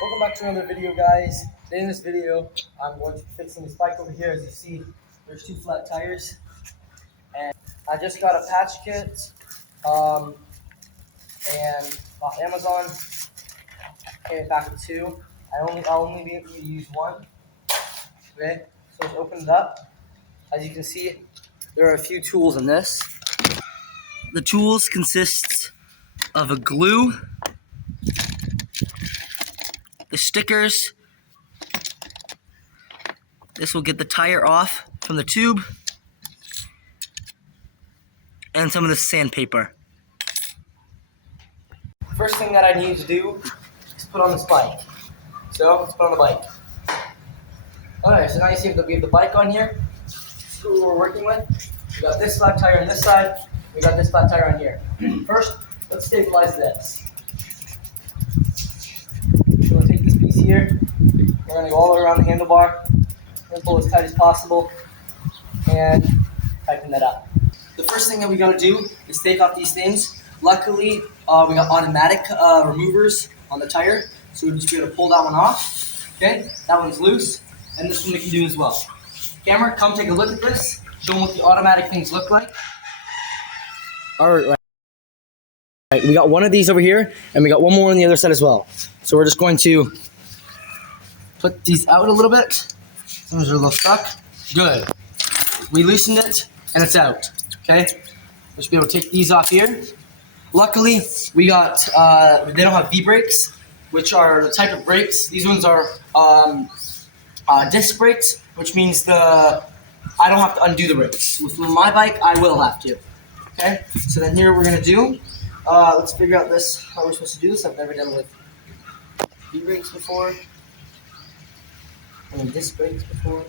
Welcome back to another video, guys. Today in this video, I'm going to be fixing this bike over here. As you see, there's two flat tires, and I just got a patch kit, um, and off Amazon. Came in a pack of two. I'll only be able to use one. Okay, so let's open it up. As you can see, there are a few tools in this. The tools consist of a glue, the stickers. This will get the tire off from the tube, and some of the sandpaper. First thing that I need to do is put on this bike. So let's put on the bike. Alright, so now you see that we have the bike on here. This is what we're working with. We got this flat tire on this side. We got this flat tire on here. First, let's stabilize this. So we'll take this piece here. We're going to go all the way around the handlebar. We're going to pull as tight as possible and tighten that up. The first thing that we got to do is take off these things. Luckily, we got automatic removers on the tire, so we'll just be able to pull that one off. Okay, that one's loose, and this one we can do as well. Camera, come take a look at this. Show them what the automatic things look like. All right. We got one of these over here, and we got one more on the other side as well. So we're just going to put these out a little bit. Some of them are a little stuck. Good. We loosened it, and it's out. Okay, we should be able to take these off here. Luckily, we got, they don't have V-brakes, which are the type of brakes. These ones are disc brakes, which means I don't have to undo the brakes. With my bike, I will have to. Okay, so then here we're gonna do, let's figure out this, how we're supposed to do this. I've never done with V-brakes before, and disc brakes before.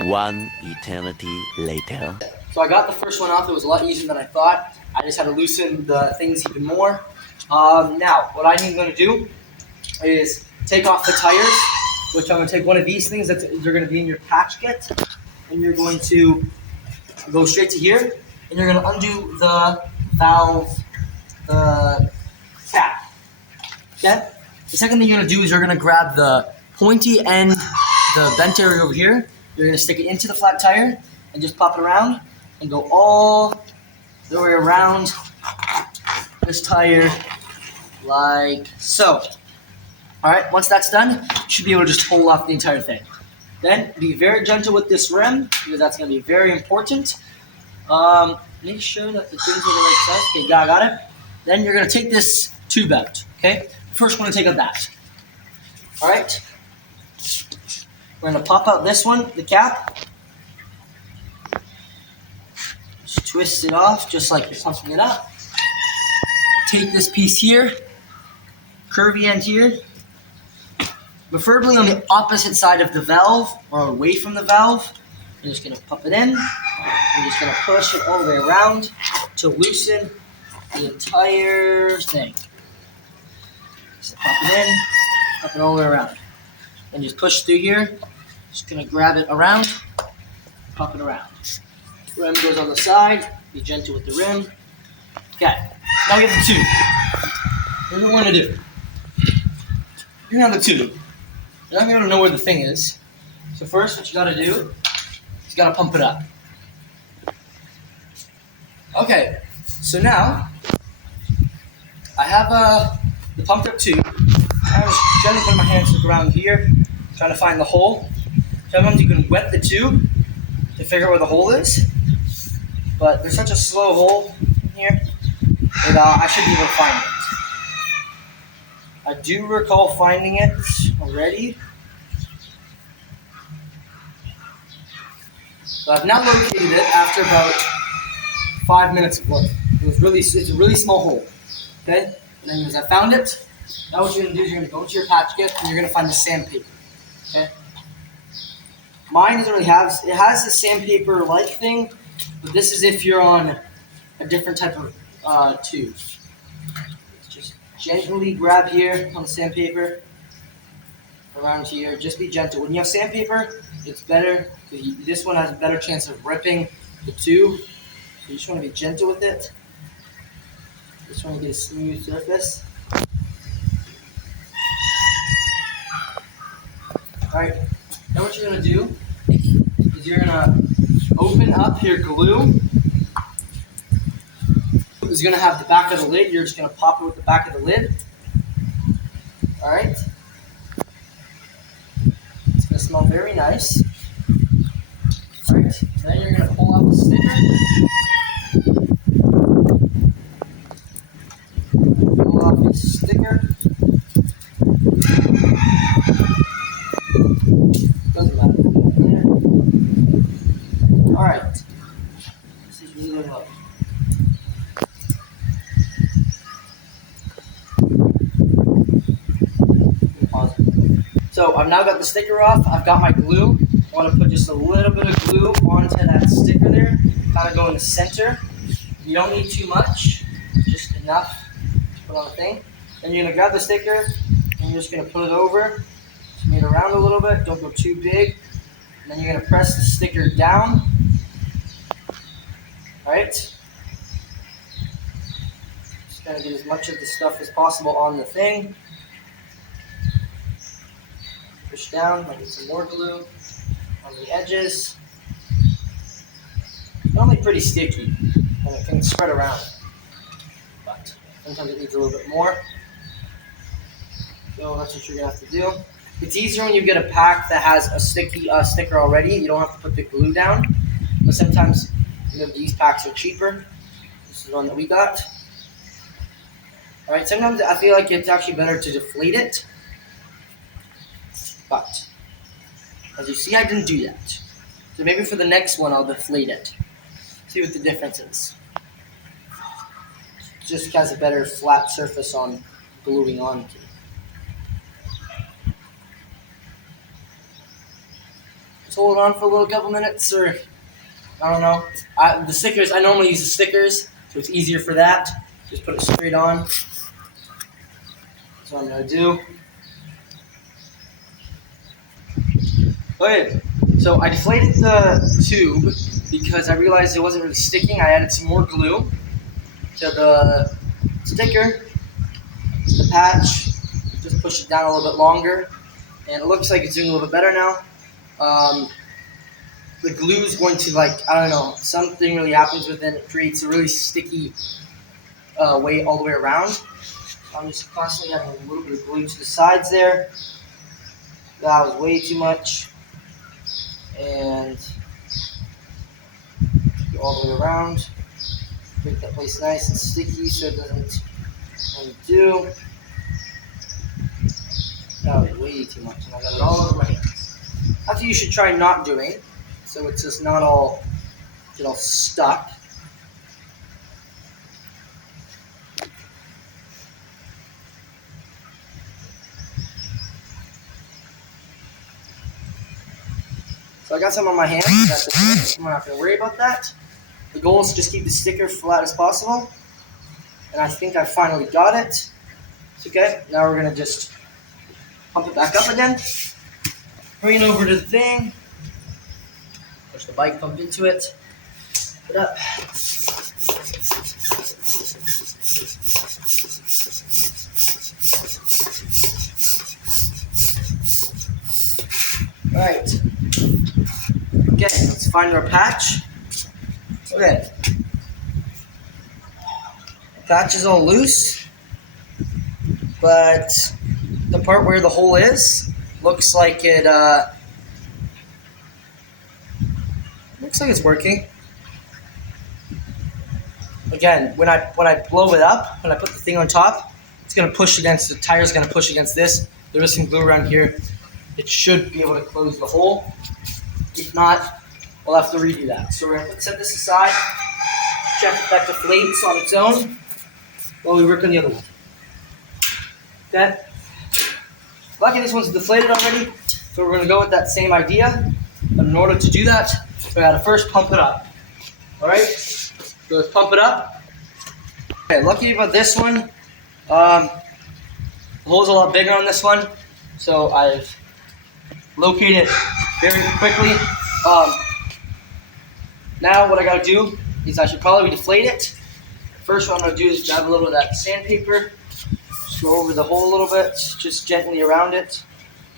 One eternity later. So I got the first one off. It was a lot easier than I thought. I just had to loosen the things even more. Now, what I'm going to do is take off the tires, which I'm going to take one of these things that they're going to be in your patch kit, and you're going to go straight to here, and you're going to undo the valve, the cap. Okay? The second thing you're going to do is you're going to grab the pointy end, the bent area over here. You're going to stick it into the flat tire and just pop it around and go all the way around this tire like so. Alright, once that's done, you should be able to just pull off the entire thing. Then be very gentle with this rim, because that's going to be very important. Make sure that the things are the right size. Okay, yeah, I got it. Then you're going to take this tube out. Okay, first we're going to take out that. Alright, we're going to pop out this one, the cap. Just twist it off, just like you're pumping it up. Take this piece here, curvy end here, preferably on the opposite side of the valve or away from the valve. You're just going to pop it in. You're just going to push it all the way around to loosen the entire thing. Just pop it in, pop it all the way around. And just push through here. Just going to grab it around, pop it around. Rim goes on the side, be gentle with the rim. Okay, now we have the tube. Here's what we're going to do. You're going to have the tube. You're not going to know where the thing is. So first, what you got to do is you got to pump it up. Okay, so now I have the pumped up tube. I was gently putting my hands around here, trying to find the hole. Sometimes you can wet the tube to figure out where the hole is, but there's such a slow hole in here that I should be able to find it. I do recall finding it already. So I've now located it after about 5 minutes of work. It's a really small hole. Okay? And then as I found it, now what you're going to do is you're going to go into your patch kit and you're going to find the sandpaper. Okay? Mine doesn't really have, it has the sandpaper-like thing, but this is if you're on a different type of tube. Just gently grab here on the sandpaper, around here, just be gentle. When you have sandpaper, it's better, because this one has a better chance of ripping the tube, so you just want to be gentle with it. Just want to get a smooth surface. Alright, now what you're gonna do is you're gonna open up your glue. It's gonna have the back of the lid. You're just gonna pop it with the back of the lid. Alright. It's gonna smell very nice. Alright, then you're gonna pull out the sticker. Pull off the sticker. Doesn't matter. Alright. This is really low. So I've now got the sticker off. I've got my glue. I want to put just a little bit of glue onto that sticker there. Kind of go in the center. You don't need too much, just enough to put on the thing. Then you're gonna grab the sticker and you're just gonna put it over. Spin it around a little bit. Don't go too big. And then you're gonna press the sticker down. All right. Just gonna get as much of the stuff as possible on the thing. Push down, might need some more glue on the edges. Normally pretty sticky and it can spread around, but sometimes it needs a little bit more. So that's what you're gonna have to do. It's easier when you get a pack that has a sticky sticker already. You don't have to put the glue down, but sometimes these packs are cheaper. This is the one that we got. All right, sometimes I feel like it's actually better to deflate it. But, as you see, I didn't do that. So maybe for the next one, I'll deflate it. See what the difference is. It just has a better flat surface on gluing onto. Just hold it on for a little couple minutes, or I don't know. The stickers, I normally use the stickers, so it's easier for that. Just put it straight on. That's what I'm going to do. Okay, so I deflated the tube because I realized it wasn't really sticking. I added some more glue to the sticker, the patch, just push it down a little bit longer, and it looks like it's doing a little bit better now. The glue is going to, like, I don't know, something really happens with it. It creates a really sticky way all the way around. I'm just constantly adding a little bit of glue to the sides there. That was way too much. And go all the way around. Make that place nice and sticky so it doesn't undo. That was way too much, and I got it all over my hands. That's what you should try not doing, so it's just not all get all stuck. So I got some on my hands. I'm not going to worry about that. The goal is to just keep the sticker flat as possible. And I think I finally got it. It's okay. Now we're going to just pump it back up again. Bring it over to the thing. Push the bike pump into it. Put it up. All right. Okay, let's find our patch. Okay. The patch is all loose, but the part where the hole is looks like it's working. Again, when I blow it up, when I put the thing on top, it's gonna push against the tire's gonna push against this. There is some glue around here. It should be able to close the hole. If not, we'll have to redo that. So we're gonna set this aside, check if that deflates on its own while we work on the other one. Okay? Lucky this one's deflated already, so we're gonna go with that same idea. But in order to do that, we gotta first pump it up. Alright? So let's pump it up. Okay, lucky about this one, the hole's a lot bigger on this one, so I've located it very quickly. Now what I gotta do is I should probably deflate it. First what I'm gonna do is grab a little of that sandpaper, just go over the hole a little bit, just gently around it.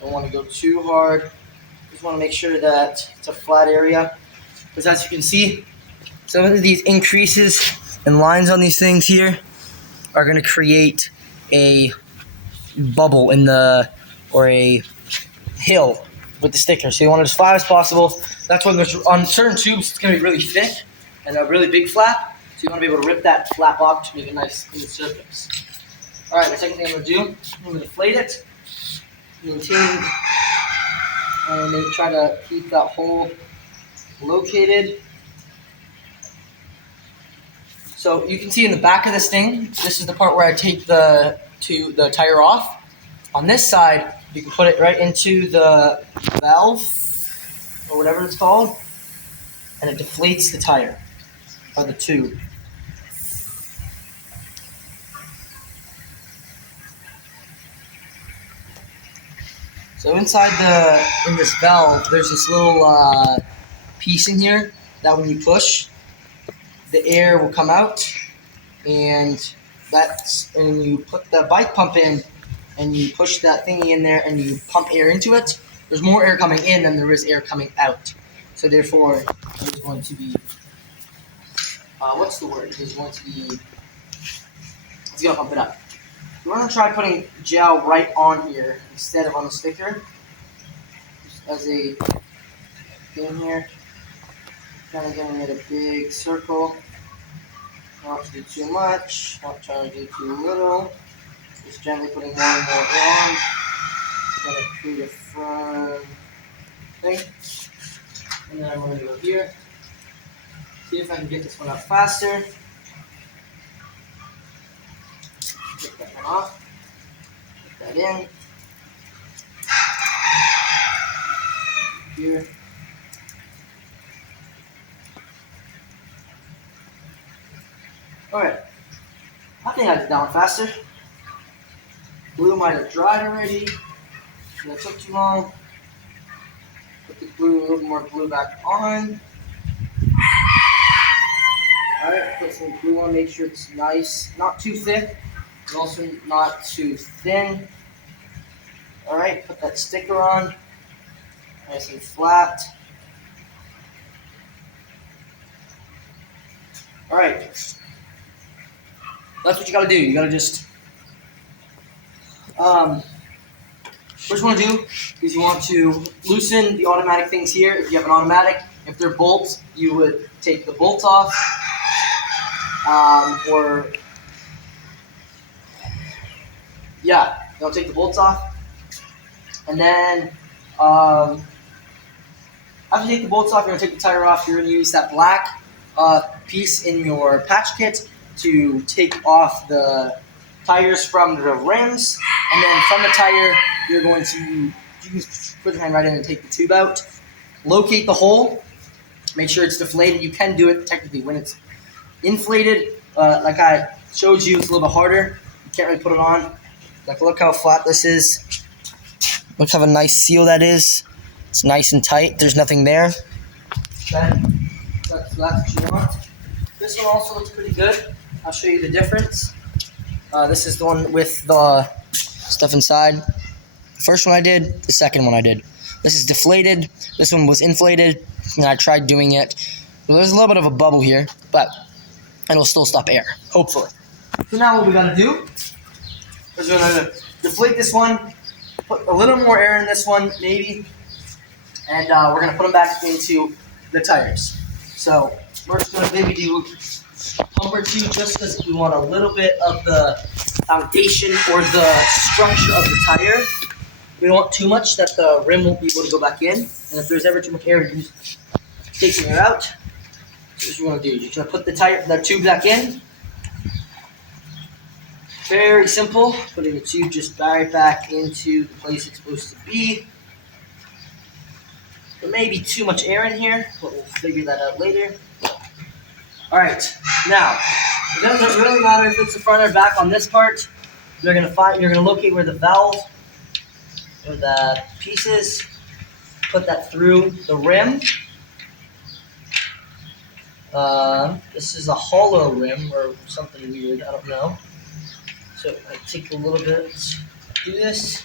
Don't want to go too hard. Just want to make sure that it's a flat area. Because as you can see, some of these increases and lines on these things here are going to create a bubble in the, or a hill with the sticker. So you want it as flat as possible. That's when there's, on certain tubes, it's going to be really thick and a really big flap. So you want to be able to rip that flap off to make a nice smooth surface. All right, the second thing I'm going to do, I'm going to deflate it. Maintain, and try to keep that hole located. So you can see in the back of this thing, this is the part where I take the tire off. On this side, you can put it right into the valve, or whatever it's called, and it deflates the tire, or the tube. So inside in this valve, there's this little piece in here that when you push, the air will come out, and you put the bike pump in, and you push that thingy in there, and you pump air into it. There's more air coming in than there is air coming out. So therefore, there's going to be what's the word? There's going to be, let's go pump it up. We're going to try putting gel right on here instead of on the sticker. Just as a thing here. Kind of giving it a big circle. Not to do too much, not trying to do too little. Just gently putting more and more on. Going to create a firm thing. And then I'm going to go here. See if I can get this one out faster. Take that one off. Put that in. Here. Alright. I think I did that one faster. Glue might have dried already. That took too long. Put the glue, a little more glue back on. Alright, put some glue on, make sure it's nice. Not too thick, but also not too thin. Alright, put that sticker on. Nice and flat. Alright. That's what you gotta do. You gotta just what you want to do is you want to loosen the automatic things here. If you have an automatic, if they're bolts, you would take the bolts off, they'll take the bolts off, and then after you take the bolts off, you're gonna take the tire off. You're gonna use that black piece in your patch kit to take off the tires from the rims, and then from the tire, you can put your hand right in and take the tube out. Locate the hole. Make sure it's deflated. You can do it technically when it's inflated. Like I showed you, it's a little bit harder. You can't really put it on. Like, look how flat this is. Look how a nice seal that is. It's nice and tight. There's nothing there. Okay. That's what you want. This one also looks pretty good. I'll show you the difference. This is the one with the stuff inside. The first one I did, the second one I did. This is deflated. This one was inflated, and I tried doing it. There's a little bit of a bubble here, but it'll still stop air, hopefully. So now what we gotta do is we're gonna deflate this one, put a little more air in this one, maybe, and we're gonna put them back into the tires. So we're just gonna maybe do a pump or two just because we want a little bit of the foundation or the structure of the tire. We don't want too much that the rim won't be able to go back in. And if there's ever too much air, you just take some air out. So this is what we're gonna do. You're just gonna put the tube back in. Very simple. Putting the tube just right back into the place it's supposed to be. There may be too much air in here, but we'll figure that out later. Alright, now, it doesn't really matter if it's the front or back on this part. You're gonna locate where the valve or the pieces, put that through the rim. This is a hollow rim or something weird, I don't know. So I take a little bit, do this.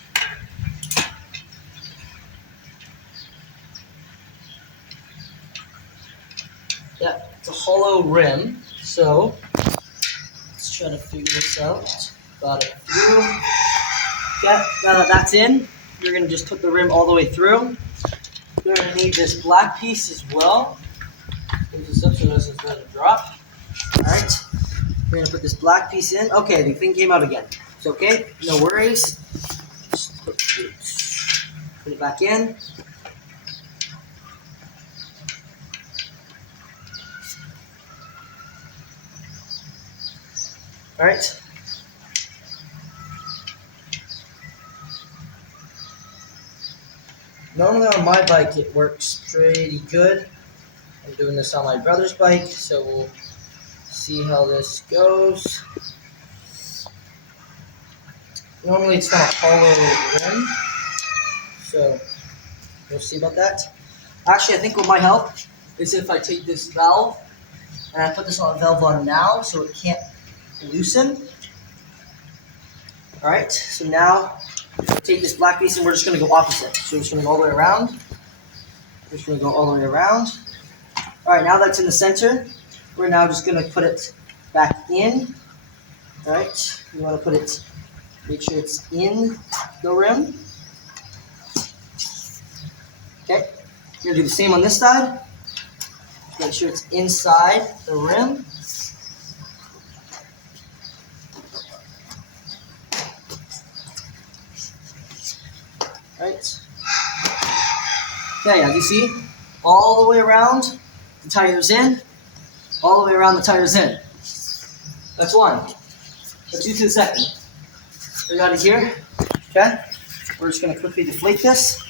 Yeah, it's a hollow rim. So let's try to figure this out. Got it through. Okay, now that that's in, you're gonna just put the rim all the way through. You're gonna need this black piece as well. Put this up so this is going to drop. Alright. We're gonna put this black piece in. Okay, the thing came out again. It's okay, no worries. Just put it back in. Alright. Normally on my bike it works pretty good. I'm doing this on my brother's bike, so we'll see how this goes. Normally it's not a hollow rim, so we'll see about that. Actually, I think what might help is if I take this valve and I put this valve on now so it can't loosen. Alright, so now take this black piece and we're just going to go opposite. So we're just going to go all the way around. We're just going to go all the way around. Alright, now that's in the center, we're now just going to put it back in. Alright, you want to put it, make sure it's in the rim. Okay, you're going to do the same on this side. Make sure it's inside the rim. Right. Okay, as you see, all the way around, the tire's in. All the way around, the tire's in. That's one. Let's do to the second. We got it here. Okay. We're just going to quickly deflate this.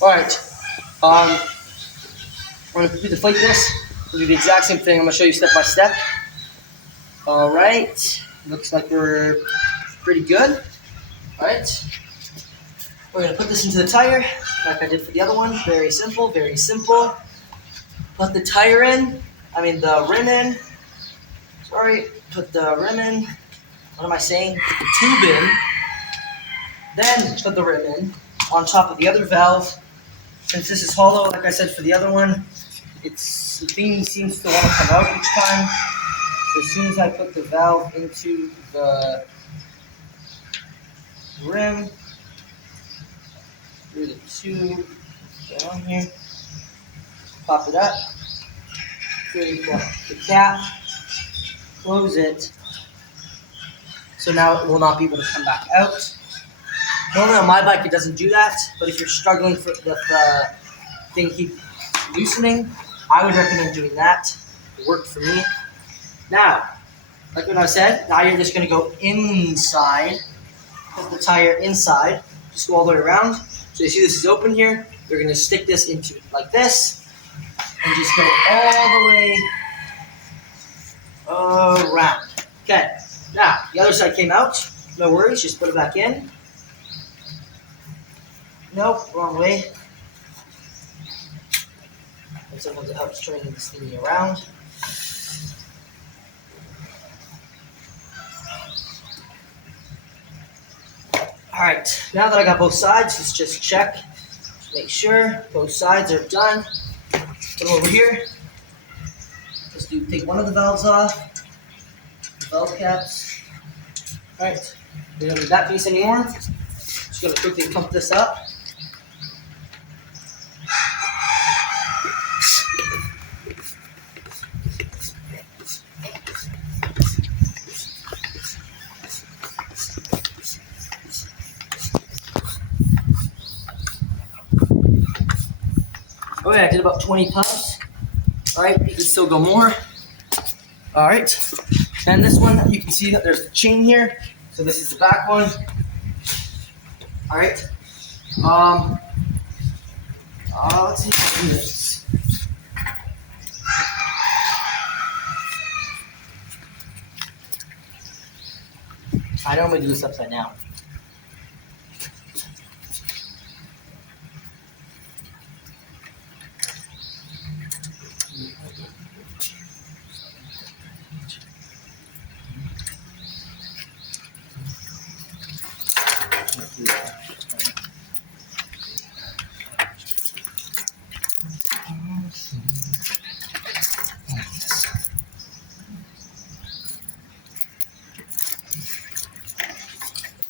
Alright. We're going to quickly deflate this. We'll do the exact same thing. I'm going to show you step by step. Alright. Looks like we're pretty good. Alright. We're going to put this into the tire, like I did for the other one. Very simple, very simple. Put the tire in, the rim in. Sorry, put the rim in. What am I saying? Put the tube in. Then put the rim in on top of the other valve. Since this is hollow, like I said for the other one, the thing seems to want to come out each time. So as soon as I put the valve into the rim, through the tube, get on here, pop it up, create the cap, close it, so now it will not be able to come back out. Normally on my bike it doesn't do that, but if you're struggling with the thing keep loosening, I would recommend doing that. It worked for me. Now, like what I said, now you're just going to go inside, put the tire inside, just go all the way around. So you see this is open here, you're going to stick this into it like this, and just go all the way around. Okay, now the other side came out, no worries, just put it back in. Nope, wrong way. And sometimes it helps turning this thingy around. Alright, now that I got both sides, let's just check. Make sure both sides are done. Put them over here. Let's take one of the valves off. The valve caps. Alright, we don't need that piece anymore. Just gonna quickly pump this up. Okay, I did about 20 pumps. Alright, you can still go more. Alright, and this one, you can see that there's a chain here. So this is the back one. Alright. Let's see if I can do this. I normally do this upside down.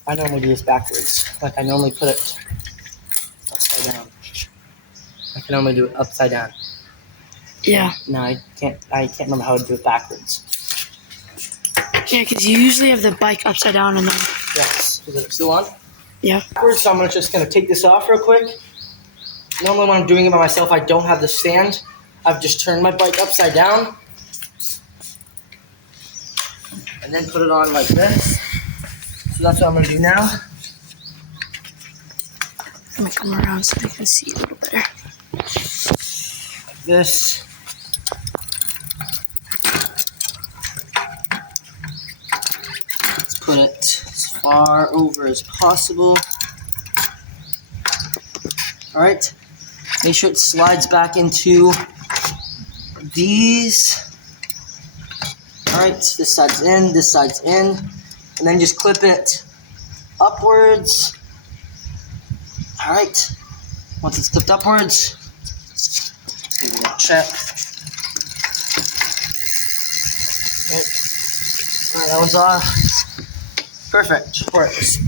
I normally do this backwards. Like I normally put it upside down. I can normally do it upside down. Yeah. No, I can't remember how to do it backwards. Yeah, because you usually have the bike upside down and then. Yes. Is it still on? Yeah. Backwards, so I'm just gonna take this off real quick. Normally when I'm doing it by myself, I don't have the stand. I've just turned my bike upside down. And then put it on like this. So that's what I'm gonna do now. I'm gonna come around so I can see a little better. Like this. Let's put it as far over as possible. Alright. Make sure it slides back into these. Alright, this side's in, this side's in. And then just clip it upwards. Alright. Once it's clipped upwards, give it a check. Alright, that was perfect. Works.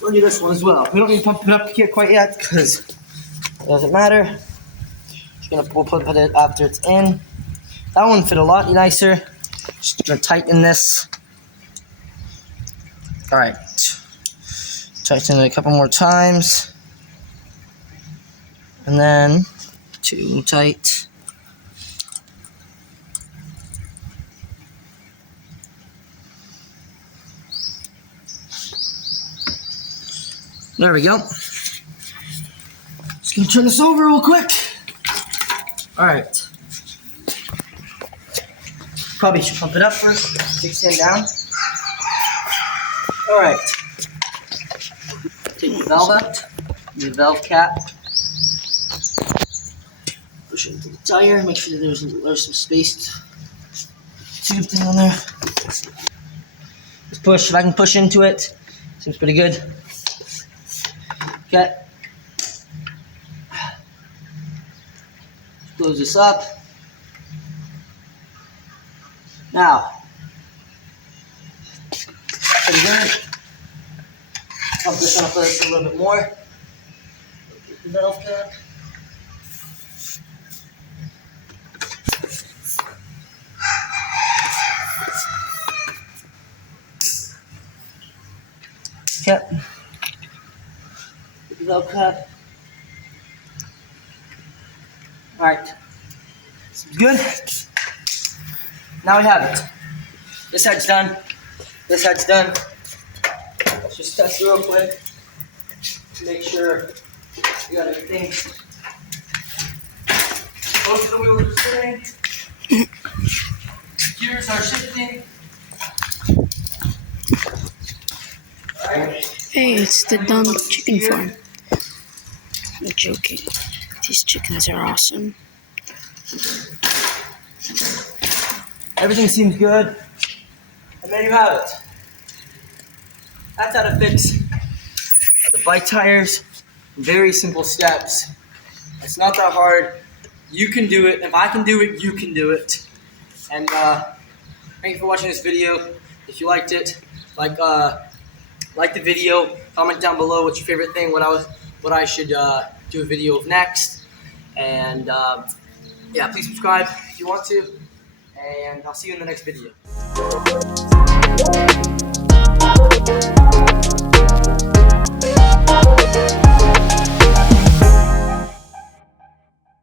We'll do this one as well. We don't need to pump it up here quite yet because it doesn't matter. We'll put it after it's in. That one fit a lot nicer. Just gonna tighten this. Alright. Tighten it a couple more times. And then too tight. There we go. Just gonna turn this over real quick. Alright. Probably should pump it up first. Kickstand down. Alright. Take the valve out. The valve cap. Push it into the tire. Make sure that there's some spaced tube thing on there. Let's push. If I can push into it, seems pretty good. Okay. Close this up. Now, pretty good. Pump this up a little bit more. Get the valve cap. Okay. Get the valve cap. Alright. Seems good. Now we have it. This side's done. This side's done. Let's just test it real quick to make sure we got everything. Both of the wheels are spinning. Gears are shifting. Alright. Hey, it's the dumb chicken farm. I'm joking. These chickens are awesome. Everything seems good. And there you have it. That's how to fix the bike tires. Very simple steps. It's not that hard. You can do it. If I can do it, you can do it. And thank you for watching this video. If you liked it, like the video. Comment down below what's your favorite thing. What I should do a video of next. And yeah, please subscribe if you want to. And I'll see you in the next video.